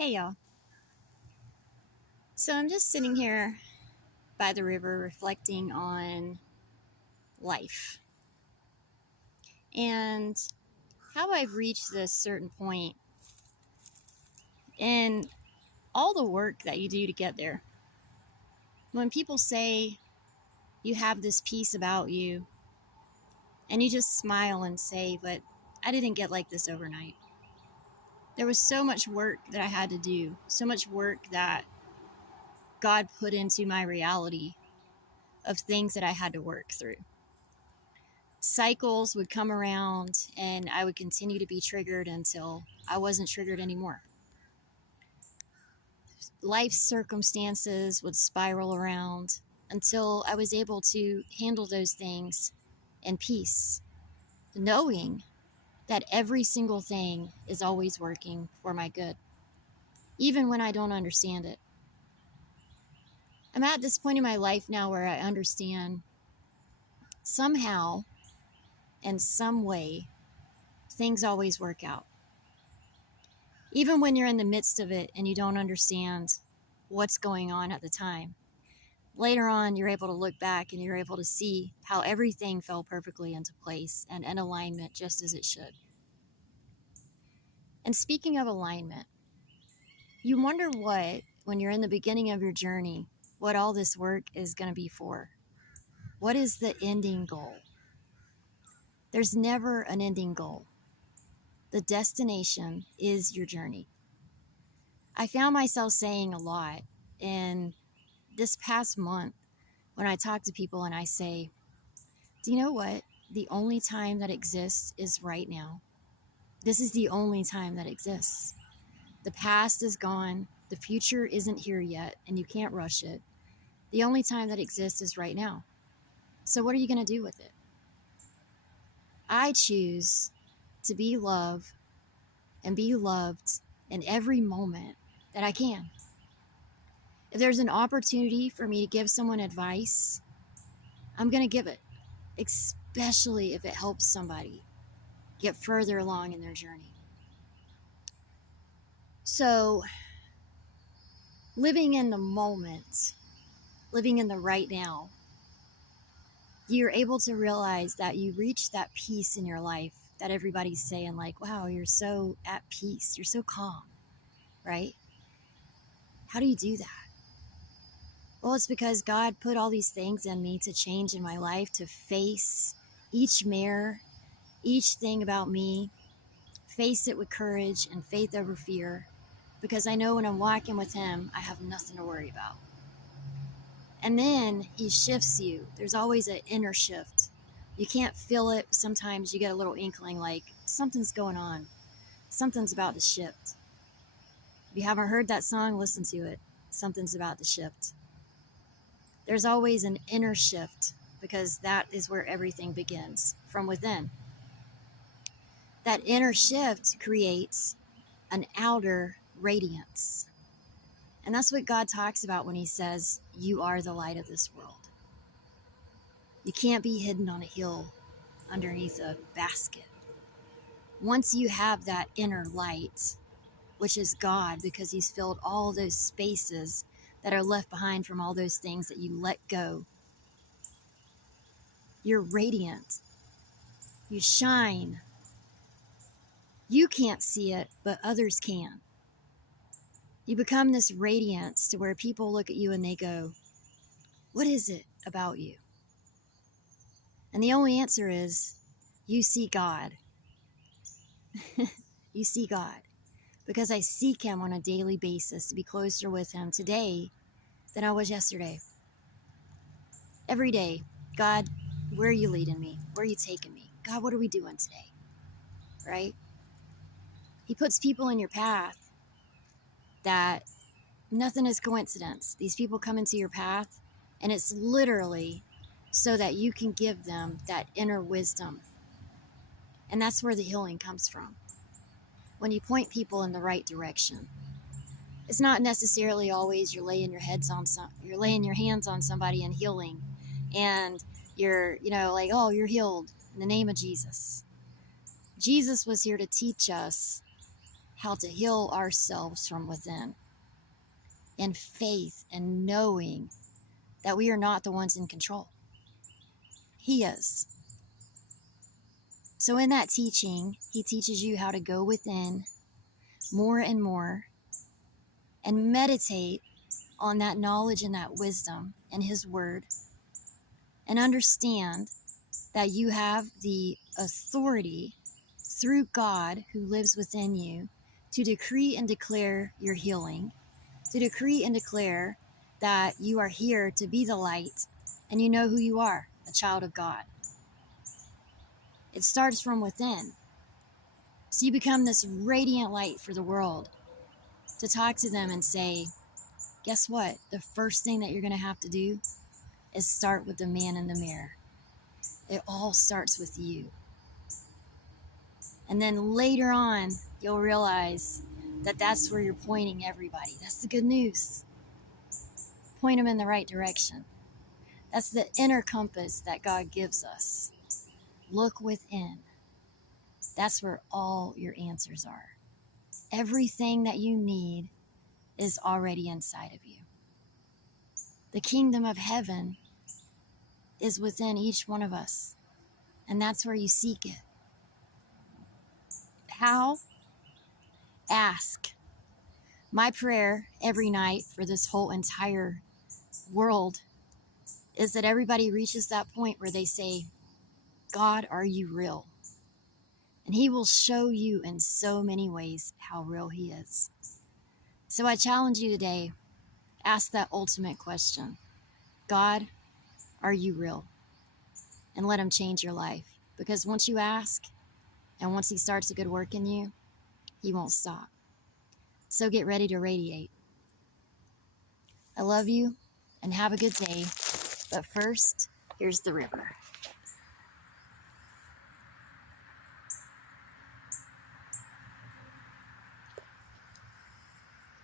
Hey y'all. So I'm just sitting here by the river reflecting on life and how I've reached this certain point and all the work that you do to get there. When people say you have this peace about you and you just smile and say, but I didn't get like this overnight. There was so much work that I had to do, so much work that God put into my reality of things that I had to work through. Cycles would come around and I would continue to be triggered until I wasn't triggered anymore. Life circumstances would spiral around until I was able to handle those things in peace, knowing that every single thing is always working for my good, even when I don't understand it. I'm at this point in my life now where I understand somehow, in some way, things always work out. Even when you're in the midst of it and you don't understand what's going on at the time, later on you're able to look back and you're able to see how everything fell perfectly into place and in alignment just as it should. And speaking of alignment, you wonder when you're in the beginning of your journey, what all this work is going to be for. What is the ending goal? There's never an ending goal. The destination is your journey. I found myself saying a lot in this past month when I talk to people and I say, do you know what? The only time that exists is right now. This is the only time that exists. The past is gone. The future isn't here yet, and you can't rush it. The only time that exists is right now. So what are you going to do with it? I choose to be loved and be loved in every moment that I can. If there's an opportunity for me to give someone advice, I'm going to give it, especially if it helps somebody get further along in their journey. So, living in the moment, living in the right now, you're able to realize that you reach that peace in your life that everybody's saying, like, wow, you're so at peace, you're so calm, right? How do you do that? Well, it's because God put all these things in me to change in my life, to face each mirror, each thing about me, face it with courage and faith over fear, because I know when I'm walking with Him, I have nothing to worry about. And then He shifts you. There's always an inner shift. You can't feel it. Sometimes you get a little inkling like something's going on. Something's about to shift. If you haven't heard that song, listen to it. Something's about to shift. There's always an inner shift because that is where everything begins, from within. That inner shift creates an outer radiance. And that's what God talks about when He says, you are the light of this world. You can't be hidden on a hill underneath a basket. Once you have that inner light, which is God, because He's filled all those spaces that are left behind from all those things that you let go, you're radiant. You shine. You can't see it, but others can. You become this radiance to where people look at you and they go, what is it about you? And the only answer is, you see God. You see God. Because I seek Him on a daily basis to be closer with Him today than I was yesterday. Every day, God, where are you leading me? Where are you taking me? God, what are we doing today? Right? He puts people in your path that nothing is coincidence. These people come into your path, and it's literally so that you can give them that inner wisdom. And that's where the healing comes from. When you point people in the right direction. It's not necessarily always you're laying your hands on somebody and healing, and you're, like, oh, you're healed in the name of Jesus. Jesus was here to teach us how to heal ourselves from within in faith and knowing that we are not the ones in control. He is. So in that teaching, he teaches you how to go within more and more and meditate on that knowledge and that wisdom and his word, and understand that you have the authority through God who lives within you to decree and declare your healing, to decree and declare that you are here to be the light and you know who you are, a child of God. It starts from within. So you become this radiant light for the world to talk to them and say, guess what? The first thing that you're going to have to do is start with the man in the mirror. It all starts with you. And then later on, you'll realize that that's where you're pointing everybody. That's the good news. Point them in the right direction. That's the inner compass that God gives us. Look within. That's where all your answers are. Everything that you need is already inside of you. The kingdom of heaven is within each one of us, and that's where you seek it. How? Ask. My prayer every night for this whole entire world is that everybody reaches that point where they say, God, are you real? And he will show you in so many ways how real he is. So I challenge you today, ask that ultimate question. God, are you real? And let him change your life. Because once you ask, and once he starts a good work in you, he won't stop. So get ready to radiate. I love you, and have a good day. But first, here's the river.